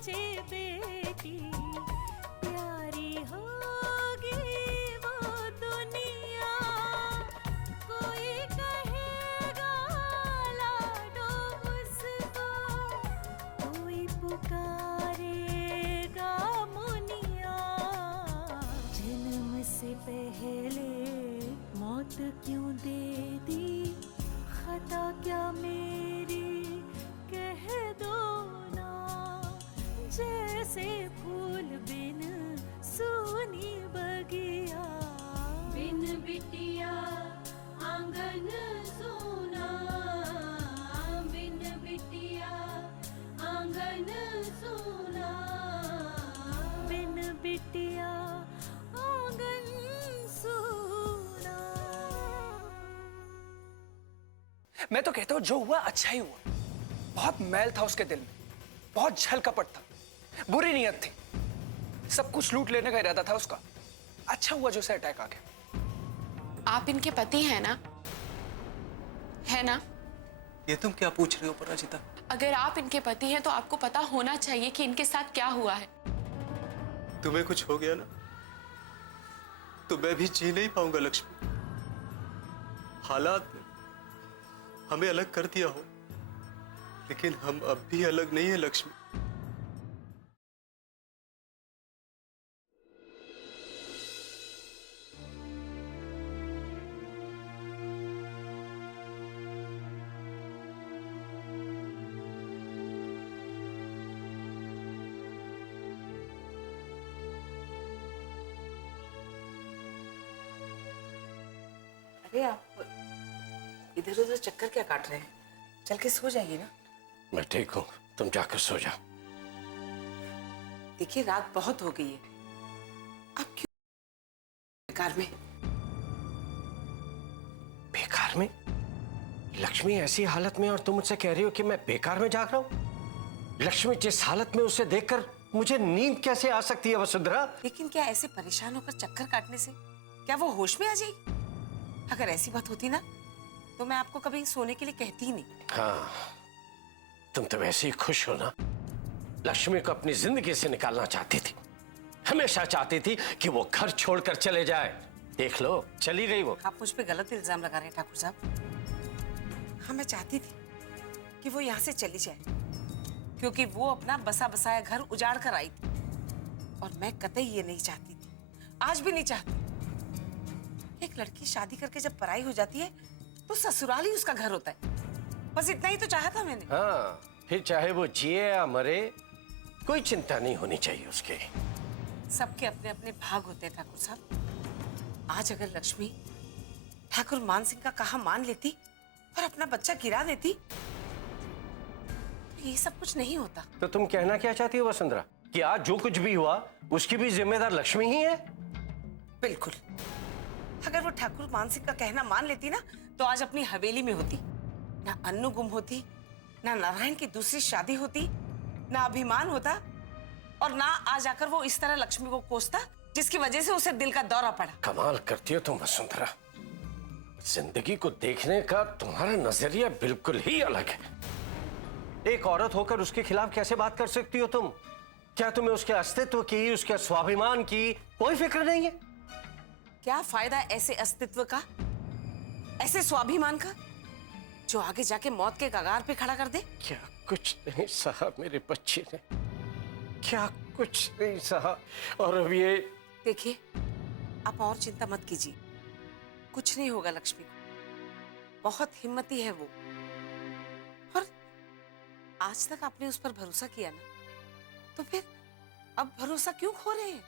सोचे बेटी प्यारी होगी वो दुनिया, कोई कहेगा लाडो उसको, कोई पुकारेगा मुनिया। जन्म से पहले मौत क्यों दे दी, खता क्या मेरी कह दो ना। जैसे फूल बिन सूनी बगिया, बिन बिटिया आंगन सूना, बिन बिटिया आंगन सूना, बिन बिटिया आंगन सूना। मैं तो कहता हूं जो हुआ अच्छा ही हुआ। बहुत मैल था उसके दिल में, बहुत छल कपट था, बुरी नीयत थी, सब कुछ लूट लेने का इरादा था उसका। अच्छा हुआ जो उसे अटैक आ गया। आप इनके पति हैं ना? है ना? ये तुम क्या पूछ रहे हो पराजिता? अगर आप इनके पति हैं तो आपको पता होना चाहिए कि इनके साथ क्या हुआ है। तुम्हें कुछ हो गया ना तो मैं भी जी नहीं पाऊंगा लक्ष्मी। हालात ने हमें अलग कर दिया हो, लेकिन हम अब भी अलग नहीं है लक्ष्मी। अरे आप इधर उधर चक्कर क्या काट रहे हैं? चल के सो जाइए ना। मैं ठीक हूँ, तुम जाकर सो जाओ। देखिए रात बहुत हो गई है, आप क्यों बेकार में? बेकार में? लक्ष्मी ऐसी हालत में और तुम मुझसे कह रही हो कि मैं बेकार में जाग रहा हूँ? लक्ष्मी जिस हालत में उसे देखकर मुझे नींद कैसे आ सकती है वसुंधरा? लेकिन क्या ऐसे परेशान होकर चक्कर काटने से क्या वो होश में आ जाएगी? अगर ऐसी बात होती ना तो मैं आपको कभी सोने के लिए कहती ही नहीं। हाँ, तुम तो वैसे ही खुश हो ना। लक्ष्मी को अपनी जिंदगी से निकालना चाहती थी, हमेशा चाहती थी कि वो घर छोड़कर चले जाए। देख लो, चली गई वो। आप मुझ पे गलत इल्जाम लगा रहे हैं ठाकुर साहब। हाँ, मैं चाहती थी कि वो यहाँ से चली जाए, क्योंकि वो अपना बसा बसाया घर उजाड़ कर आई थी और मैं कतई ये नहीं चाहती थी, आज भी नहीं चाहती। एक लड़की शादी करके जब पराई हो जाती है तो ससुराल ही उसका घर होता है, बस इतना ही तो चाहा था मैंने। हाँ, फिर चाहे वो जिए या मरे, कोई चिंता नहीं होनी चाहिए उसके। सबके अपने अपने भाग होते हैं ठाकुर साहब। आज अगर लक्ष्मी ठाकुर मान सिंह का कहा मान लेती और अपना बच्चा गिरा देती तो ये सब कुछ नहीं होता। तो तुम कहना क्या चाहती हो वसुंधरा, कि आज जो कुछ भी हुआ उसकी भी जिम्मेदार लक्ष्मी ही है? बिल्कुल। अगर वो ठाकुर मान सिंह का कहना मान लेती ना तो आज अपनी हवेली में होती, ना अन्नू गुम होती, ना नारायण की दूसरी शादी होती, ना अभिमान होता, और ना आज आकर वो इस तरह लक्ष्मी को कोसता जिसकी वजह से उसे दिल का दौरा पड़ा। कमाल करती हो तुम वसुंधरा, जिंदगी को देखने का तुम्हारा नजरिया बिल्कुल ही अलग है। एक औरत होकर उसके खिलाफ कैसे बात कर सकती हो तुम? क्या तुम्हें उसके अस्तित्व की, उसके स्वाभिमान की कोई फिक्र नहीं है? क्या फायदा ऐसे अस्तित्व का, ऐसे स्वाभिमान का, जो आगे जाके मौत के कगार पे खड़ा कर दे? क्या कुछ नहीं सहा मेरे बच्चे ने, क्या कुछ नहीं सहा। और अब ये देखिए, आप और चिंता मत कीजिए, कुछ नहीं होगा लक्ष्मी को, बहुत हिम्मती है वो। और आज तक आपने उस पर भरोसा किया ना, तो फिर अब भरोसा क्यों खो रहे हैं?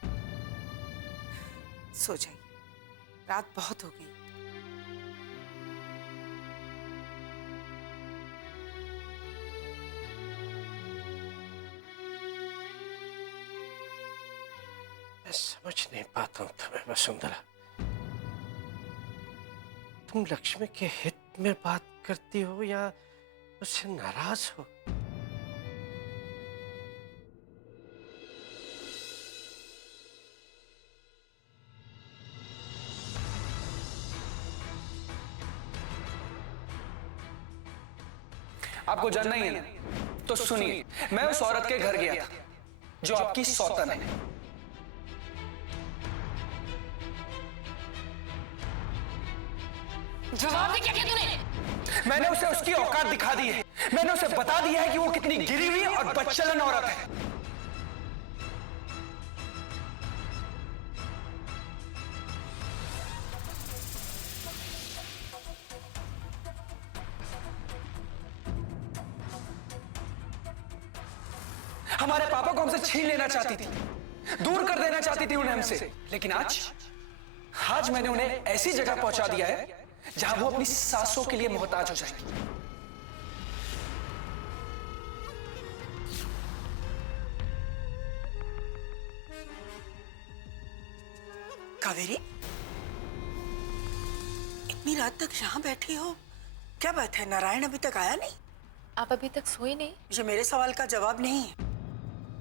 सो जाइए, रात बहुत हो गई। मैं समझ नहीं पाता हूं तुम्हें वसुंधरा, तुम लक्ष्मी के हित में बात करती हो या उससे नाराज हो? आपको जानना ही है ना? तो सुनिए, मैं उस औरत के घर गया था, जो आपकी सौतन है। जवाब दे, क्या किया तूने? मैंने उसे उसकी औकात दिखा दी है। मैंने उसे बता दिया है कि वो कितनी गिरी हुई और बदचलन औरत है। हमारे पापा को हमसे छीन लेना चाहती थी, दूर कर देना चाहती थी उन्हें हमसे, लेकिन आज मैंने उन्हें ऐसी जगह पहुंचा दिया है जहां वो अपनी सासों के लिए मोहताज हो जाएंगी। कावेरी, इतनी रात तक यहाँ बैठी हो, क्या बात है? नारायण अभी तक आया नहीं? आप अभी तक सोए नहीं? ये मेरे सवाल का जवाब नहीं है।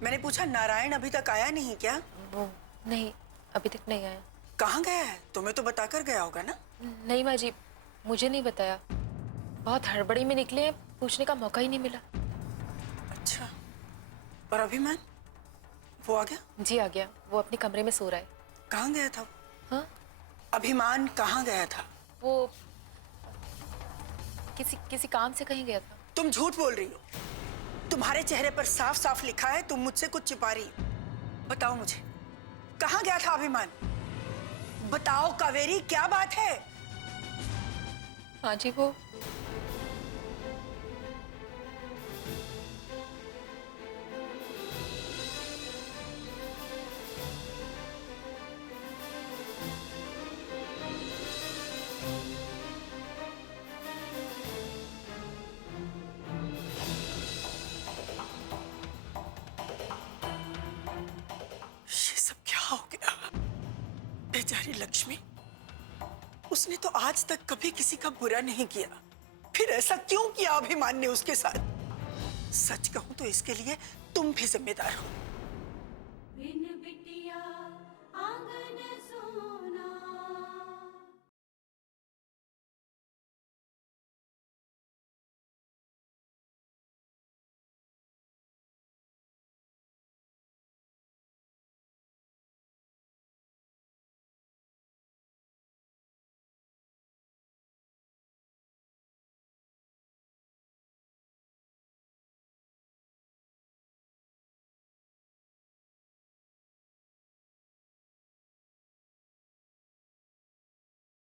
मैंने पूछा नारायण अभी तक आया नहीं क्या? वो नहीं, अभी तक नहीं आया। कहाँ गया है? तुम्हें तो बताकर गया होगा ना? नहीं माँ जी, मुझे नहीं बताया। बहुत हड़बड़ी में निकले हैं, पूछने का मौका ही नहीं मिला। अच्छा, और अभिमान वो आ गया? जी आ गया, वो अपने कमरे में सो रहा है। कहाँ गया था? हाँ, अभिमान कहाँ गया था? वो किसी काम से कहीं गया था। तुम झूठ बोल रही हो। तुम्हारे चेहरे पर साफ साफ लिखा है तुम मुझसे कुछ छिपा रही हो। बताओ मुझे, कहाँ गया था अभिमान? बताओ कावेरी, क्या बात है? हाँ जी, वो बेचारी लक्ष्मी, उसने तो आज तक कभी किसी का बुरा नहीं किया, फिर ऐसा क्यों किया अभिमान ने उसके साथ? सच कहूं तो इसके लिए तुम भी जिम्मेदार हो। बिन बिटिया आंगन सोना।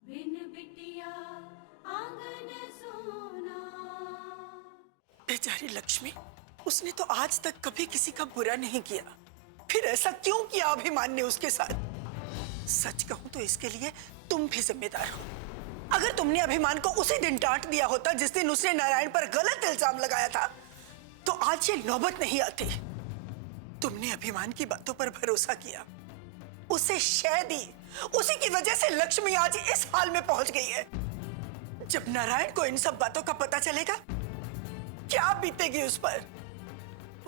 बिन बिटिया आंगन सोना। बेचारी लक्ष्मी, उसने तो आज तक कभी किसी का बुरा नहीं किया, फिर ऐसा क्यों किया अभिमान ने उसके साथ? सच कहूं तो इसके लिए तुम भी जिम्मेदार हो। अगर तुमने अभिमान को उसी दिन डांट दिया होता जिस दिन उसने नारायण पर गलत इल्जाम लगाया था, तो आज ये नौबत नहीं आती। तुमने अभिमान की बातों पर भरोसा किया, उसे शय दी, उसी की वजह से लक्ष्मी आज इस हाल में पहुंच गई है। जब नारायण को इन सब बातों का पता चलेगा, क्या बीतेगी उस पर?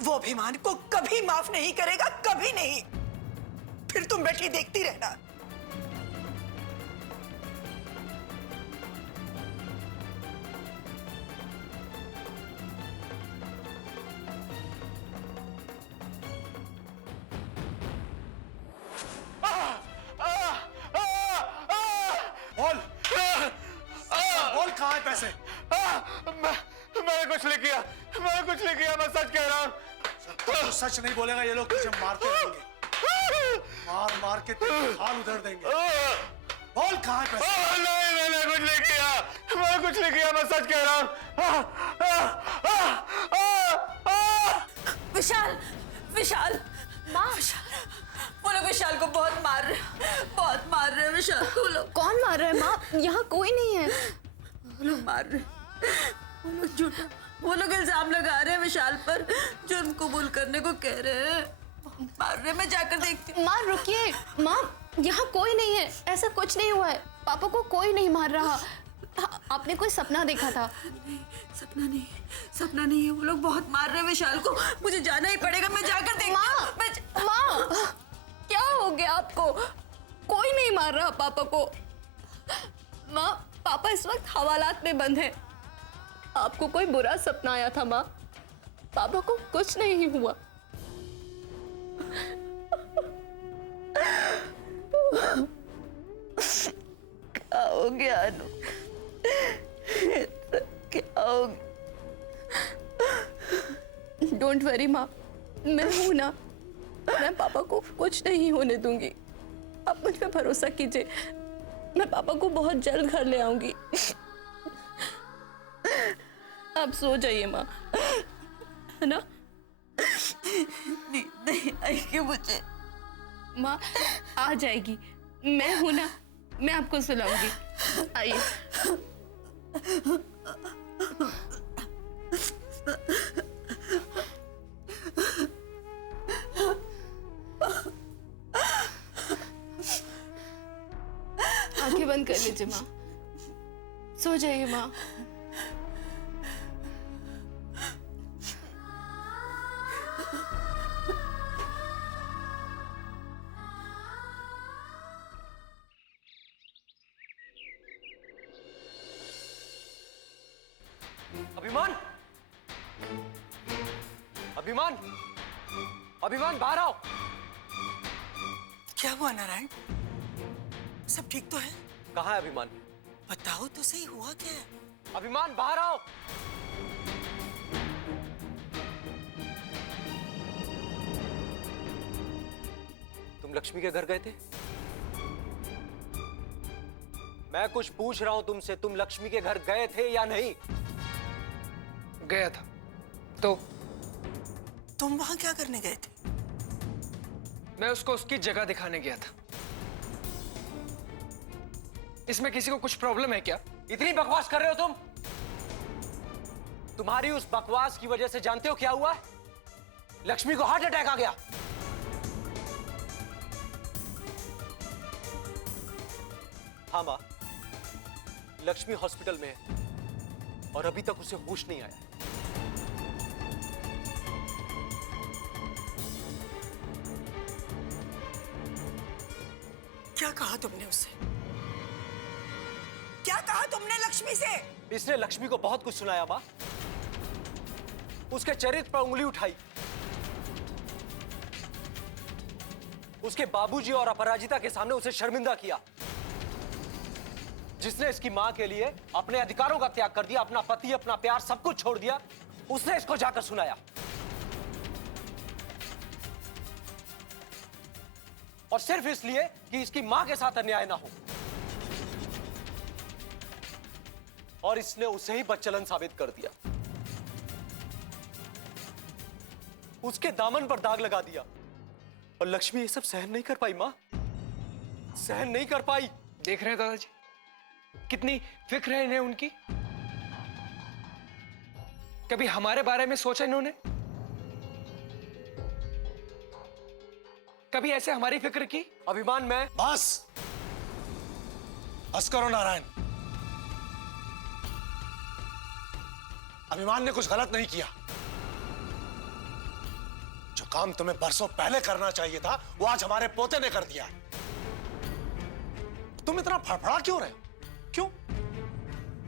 वो अभिमान को कभी माफ नहीं करेगा, कभी नहीं। फिर तुम बैठी देखती रहना। बोल कहाँ है पैसे? मैंने कुछ नहीं किया, मैं सच कह रहा हूँ। तो सच नहीं बोलेगा, ये लोग तुझे मारते रहेंगे, मार मार के तेरे हाल उधर देंगे। बोल कहाँ है पैसे? नहीं, मैंने कुछ नहीं किया, मैं सच कह रहा हूँ। विशाल, विशाल, माँ, वो लोग विशाल को बहुत मार रहे हैं विशाल को। लोग कौन मार रहा है माँ? यहाँ कोई नहीं है। वो लोग मार रहे, वो लोग झूठा, वो लोग इल्जाम लगा रहे हैं विशाल पर, जुर्म कबूल करने को कह रहे हैं। मार रहे, मैं जाकर देखती हूँ। माँ रुकिए, माँ यहाँ कोई नहीं है, ऐसा कुछ नहीं हुआ है, पापा को कोई नहीं मार रहा। आपने कोई सपना देखा था? नहीं, सपना नहीं है, वो लोग बहुत मार रहे हैं विशाल को। मुझे जाना ही पड़ेगा, मैं जाकर देखती हूँ। माँ, क्या हो गया आपको? कोई नहीं मार रहा पापा को। माँ, पापा इस वक्त हवालात में बंद हैं। आपको कोई बुरा सपना आया था माँ, पापा को कुछ नहीं हुआ। हो गया अनु? क्या हो गया? डोंट वरी माँ, मैं हूं ना, मैं पापा को कुछ नहीं होने दूंगी। आप मुझ पे भरोसा कीजिए, मैं पापा को बहुत जल्द घर ले आऊंगी। आप सो जाइए माँ, है ना? नींद नहीं आएगी मुझे। माँ आ जाएगी, मैं हूं ना, मैं आपको सुलाऊंगी। आइए। आंखें बंद कर लीजिए माँ, सो जाइए माँ। अभिमान, अभिमान, अभिमान बाहर आओ। क्या हुआ नारायण? सब ठीक तो है? कहाँ है अभिमान? बताओ तो सही, हुआ क्या है? अभिमान बाहर आओ। तुम लक्ष्मी के घर गए थे? मैं कुछ पूछ रहा हूं तुमसे, तुम लक्ष्मी के घर गए थे या नहीं? गया था। तो तुम वहां क्या करने गए थे? मैं उसको उसकी जगह दिखाने गया था। इसमें किसी को कुछ प्रॉब्लम है क्या? इतनी बकवास कर रहे हो तुम? तुम्हारी उस बकवास की वजह से जानते हो क्या हुआ? लक्ष्मी को हार्ट अटैक आ गया। हाँ मां, लक्ष्मी हॉस्पिटल में है और अभी तक उसे होश नहीं आया। क्या कहा तुमने उससे? क्या कहा तुमने लक्ष्मी से? इसने लक्ष्मी को बहुत कुछ सुनाया मां। उसके चरित्र पर उंगली उठाई, उसके बाबूजी और अपराजिता के सामने उसे शर्मिंदा किया। जिसने इसकी मां के लिए अपने अधिकारों का त्याग कर दिया, अपना पति, अपना प्यार, सब कुछ छोड़ दिया, उसने इसको जाकर सुनाया। और सिर्फ इसलिए कि इसकी मां के साथ अन्याय ना हो। और इसने उसे ही बदचलन साबित कर दिया, उसके दामन पर दाग लगा दिया। और लक्ष्मी ये सब सहन नहीं कर पाई मां, सहन नहीं कर पाई। देख रहे हैं दादाजी, कितनी फिक्र है इन्हें उनकी। कभी हमारे बारे में सोचा इन्होंने? कभी ऐसे हमारी फिक्र की? अभिमान में बस बस करो नारायण। अभिमान ने कुछ गलत नहीं किया। जो काम तुम्हें बरसों पहले करना चाहिए था, वो आज हमारे पोते ने कर दिया है। तुम इतना फड़फड़ा क्यों रहे हो? क्यों?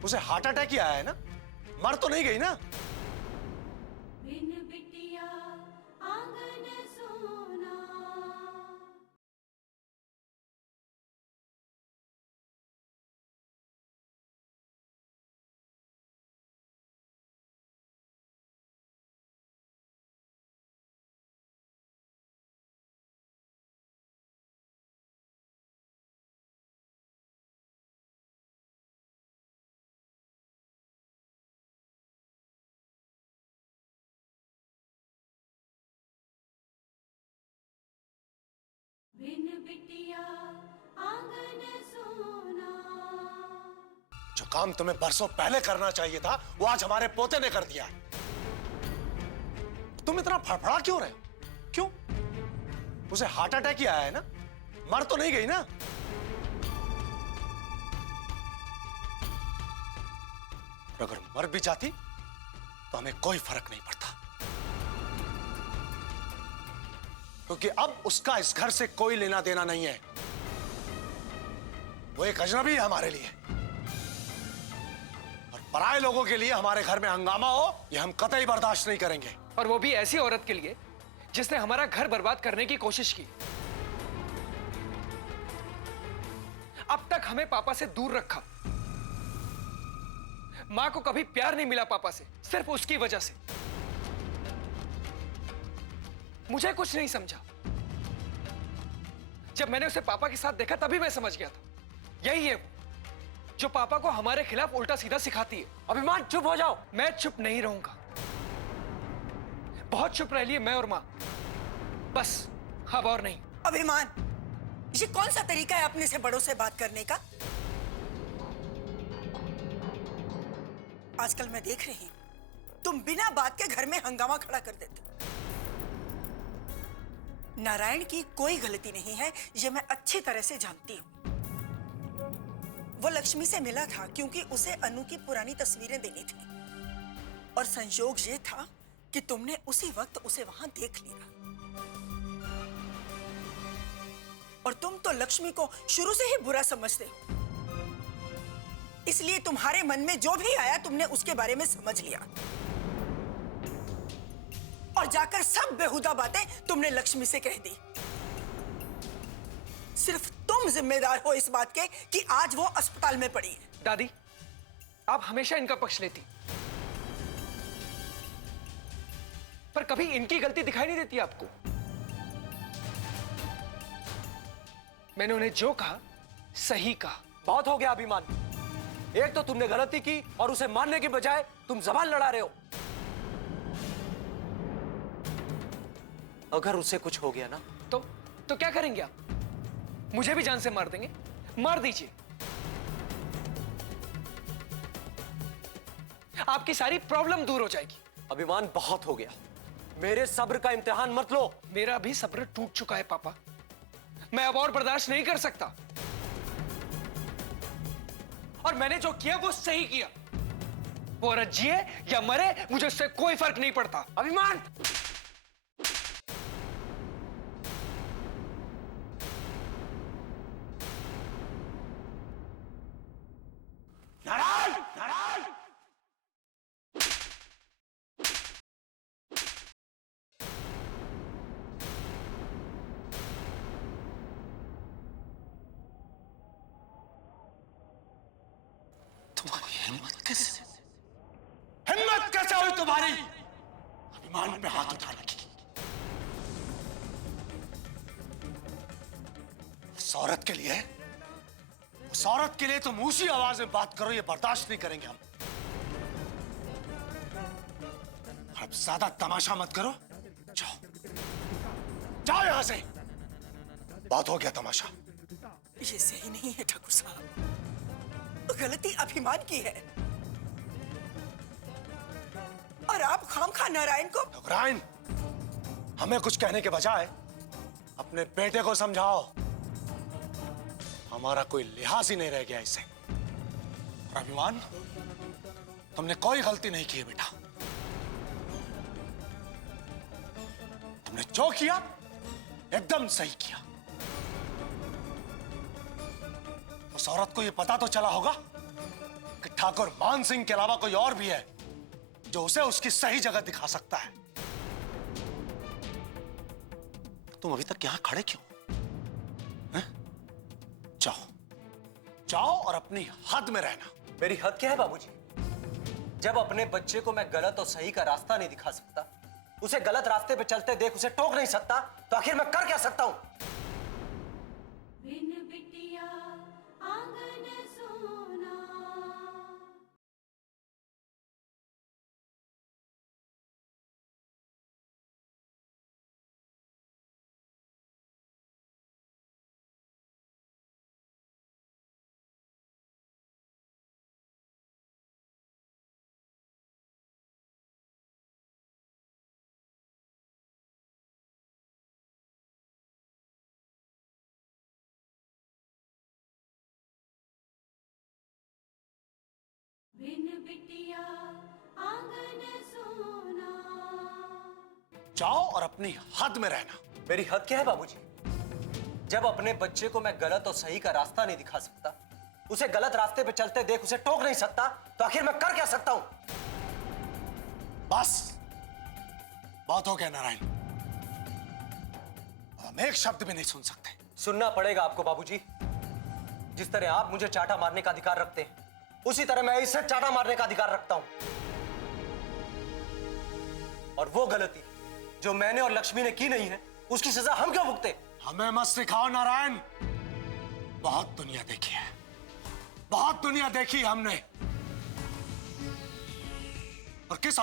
उसे हार्ट अटैक ही आया है ना, मर तो नहीं गई ना? जो काम तुम्हें बरसों पहले करना चाहिए था, वो आज हमारे पोते ने कर दिया है। तुम इतना फड़फड़ा क्यों रहे हो? क्यों? उसे हार्ट अटैक ही आया है ना, मर तो नहीं गई ना? और अगर मर भी जाती तो हमें कोई फर्क नहीं पड़ता, क्योंकि अब उसका इस घर से कोई लेना देना नहीं है। वो एक अजनबी है हमारे लिए, और पराए लोगों के लिए हमारे घर में हंगामा हो, ये हम कतई बर्दाश्त नहीं करेंगे। और वो भी ऐसी औरत के लिए जिसने हमारा घर बर्बाद करने की कोशिश की। अब तक हमें पापा से दूर रखा। मां को कभी प्यार नहीं मिला पापा से, सिर्फ उसकी वजह से। मुझे कुछ नहीं समझा। जब मैंने उसे पापा के साथ देखा तभी मैं समझ गया था, यही है वो जो पापा को हमारे खिलाफ उल्टा सीधा सिखाती है। अभिमान चुप हो जाओ। मैं चुप नहीं रहूंगा। बहुत चुप रह लिए मैं और मां, बस अब और नहीं। अभिमान, ये कौन सा तरीका है अपने से बड़ों से बात करने का? आजकल मैं देख रही हूं तुम बिना बात के घर में हंगामा खड़ा कर देते हो। नारायण की कोई गलती नहीं है, ये मैं अच्छी तरह से जानती हूं। वो लक्ष्मी से मिला था क्योंकि उसे अनु की पुरानी तस्वीरें देनी थी, और संयोग ये था कि तुमने उसी वक्त उसे वहां देख लिया। और तुम तो लक्ष्मी को शुरू से ही बुरा समझते हो, इसलिए तुम्हारे मन में जो भी आया तुमने उसके बारे में समझ लिया, और जाकर सब बेहुदा बातें तुमने लक्ष्मी से कह दी। सिर्फ तुम जिम्मेदार हो इस बात के कि आज वो अस्पताल में पड़ी है। दादी, आप हमेशा इनका पक्ष लेती, पर कभी इनकी गलती दिखाई नहीं देती आपको। मैंने उन्हें जो कहा सही कहा। बहुत हो गया अभिमान। एक तो तुमने गलती की और उसे मानने के बजाय तुम जबान लड़ा रहे हो। अगर उसे कुछ हो गया ना तो क्या करेंगे आप? मुझे भी जान से मार देंगे? मार दीजिए। आपकी सारी प्रॉब्लम दूर हो जाएगी। अभिमान बहुत हो गया, मेरे सब्र का इम्तिहान मत लो। मेरा भी सब्र टूट चुका है पापा, मैं अब और बर्दाश्त नहीं कर सकता। और मैंने जो किया वो सही किया। वो औरत जिए या मरे मुझे उससे कोई फर्क नहीं पड़ता। अभिमान, नारायण, नारायण, तुम्हारी हिम्मत कैसे हुई तुम्हारी अभिमान पे हाथ उठाने की? उस औरत के लिए तुम ऊंची आवाज में बात करो, ये बर्दाश्त नहीं करेंगे हम। अब ज्यादा तमाशा मत करो, जाओ जाओ यहां से। बहुत हो गया तमाशा। ये सही नहीं है ठाकुर साहब, गलती अभिमान की है, और आप खामखा नारायण को। नारायण, हमें कुछ कहने के बजाय अपने बेटे को समझाओ। हमारा कोई लिहाज ही नहीं रह गया इससे। और अभिमान, तुमने कोई गलती नहीं की है बेटा। तुमने जो किया एकदम सही किया। उस औरत को यह पता तो चला होगा कि ठाकुर मान सिंह के अलावा कोई और भी है जो उसे उसकी सही जगह दिखा सकता है। तुम अभी तक यहां खड़े क्यों? जाओ जाओ और अपनी हद में रहना। मेरी हद क्या है बाबूजी? जब अपने बच्चे को मैं गलत और सही का रास्ता नहीं दिखा सकता, उसे गलत रास्ते पे चलते देख उसे टोक नहीं सकता, तो आखिर मैं कर क्या सकता हूं? बिन बिटिया आंगन सोना। बिन बिटिया आंगन सोना। जाओ और अपनी हद में रहना। मेरी हद क्या है बाबूजी? जब अपने बच्चे को मैं गलत और सही का रास्ता नहीं दिखा सकता, उसे गलत रास्ते पे चलते देख उसे टोक नहीं सकता, तो आखिर मैं कर क्या सकता हूं? बस बहुत हो गया नारायण, हम एक शब्द भी नहीं सुन सकते। सुनना पड़ेगा आपको बाबूजी। जिस तरह आप मुझे चाटा मारने का अधिकार रखते हैं, उसी तरह मैं इसे चाटा मारने का अधिकार रखता हूं। और वो गलती जो मैंने और लक्ष्मी ने की नहीं है, उसकी सजा हम क्यों भुगते? हमें मत सिखाओ नारायण। बहुत दुनिया देखी है, बहुत दुनिया देखी हमने। और किस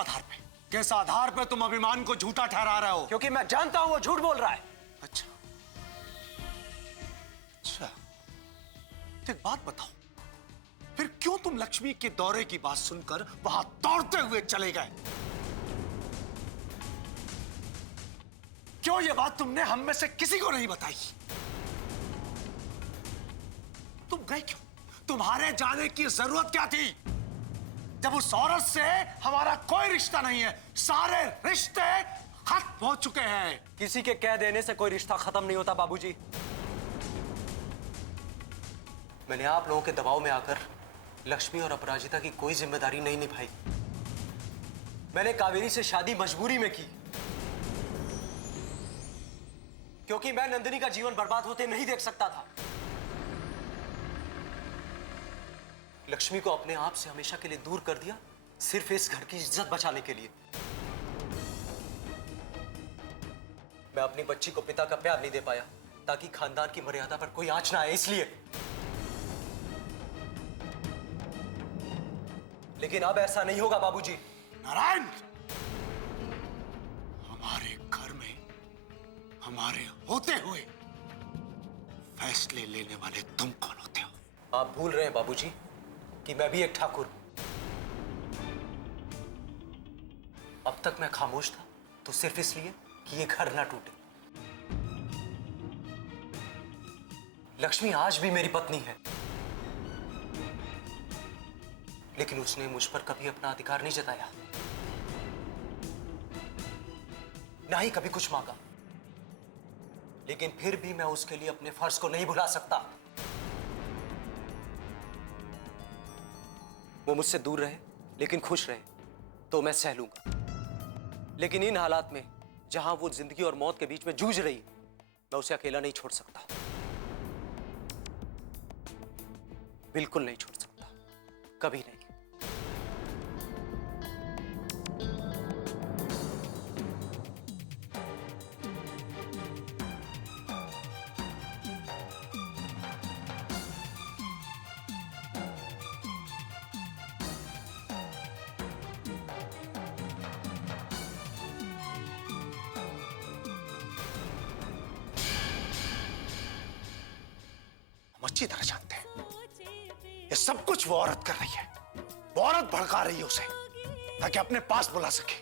आधार पे तुम अभिमान को झूठा ठहरा रहे हो? क्योंकि मैं जानता हूं वो झूठ बोल रहा है। अच्छा, तो एक बात बताओ, फिर क्यों तुम लक्ष्मी के दौरे की बात सुनकर वहां दौड़ते हुए चले गए? क्यों ये बात तुमने हम में से किसी को नहीं बताई? तुम गए क्यों? तुम्हारे जाने की जरूरत क्या थी? जब उस औरत से हमारा कोई रिश्ता नहीं है, सारे रिश्ते खत्म हो चुके हैं। किसी के कह देने से कोई रिश्ता खत्म नहीं होता बाबूजी। मैंने आप लोगों के दबाव में आकर लक्ष्मी और अपराजिता की कोई जिम्मेदारी नहीं निभाई। मैंने कावेरी से शादी मजबूरी में की, क्योंकि मैं नंदिनी का जीवन बर्बाद होते नहीं देख सकता था। लक्ष्मी को अपने आप से हमेशा के लिए दूर कर दिया, सिर्फ इस घर की इज्जत बचाने के लिए। मैं अपनी बच्ची को पिता का प्यार नहीं दे पाया, ताकि खानदान की मर्यादा पर कोई आंच ना आए, इसलिए। लेकिन अब ऐसा नहीं होगा बाबूजी। नारायण, हमारे घर में हमारे होते हुए फैसले लेने वाले तुम कौन होते हो? आप भूल रहे हैं बाबूजी कि मैं भी एक ठाकुर हूं। अब तक मैं खामोश था तो सिर्फ इसलिए कि ये घर ना टूटे। लक्ष्मी आज भी मेरी पत्नी है, लेकिन उसने मुझ पर कभी अपना अधिकार नहीं जताया, ना ही कभी कुछ मांगा। लेकिन फिर भी मैं उसके लिए अपने फर्ज को नहीं भुला सकता। वो मुझसे दूर रहे लेकिन खुश रहे तो मैं सह लूंगा, लेकिन इन हालात में जहां वो जिंदगी और मौत के बीच में जूझ रही, मैं उसे अकेला नहीं छोड़ सकता, बिल्कुल नहीं छोड़ सकता, कभी नहीं। अच्छी तरह जानते हैं ये सब कुछ वो औरत कर रही है। वो औरत भड़का रही है उसे ताकि अपने पास बुला सके।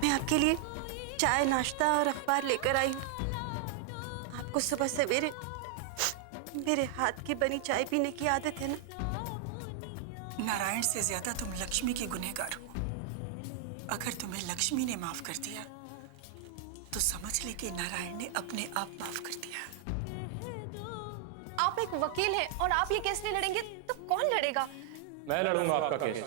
मैं आपके लिए चाय, नाश्ता और अखबार लेकर आई हूँ। आपको सुबह सवेरे मेरे हाथ की बनी चाय पीने की आदत है ना। नारायण से ज्यादा तुम लक्ष्मी के गुनहगार हो। अगर तुम्हें लक्ष्मी ने माफ कर दिया तो समझ ले कि नारायण ने अपने आप माफ कर दिया। आप एक वकील हैं और आप ये केस नहीं लड़ेंगे तो कौन लड़ेगा? मैं लड़ूंगा आपका केस।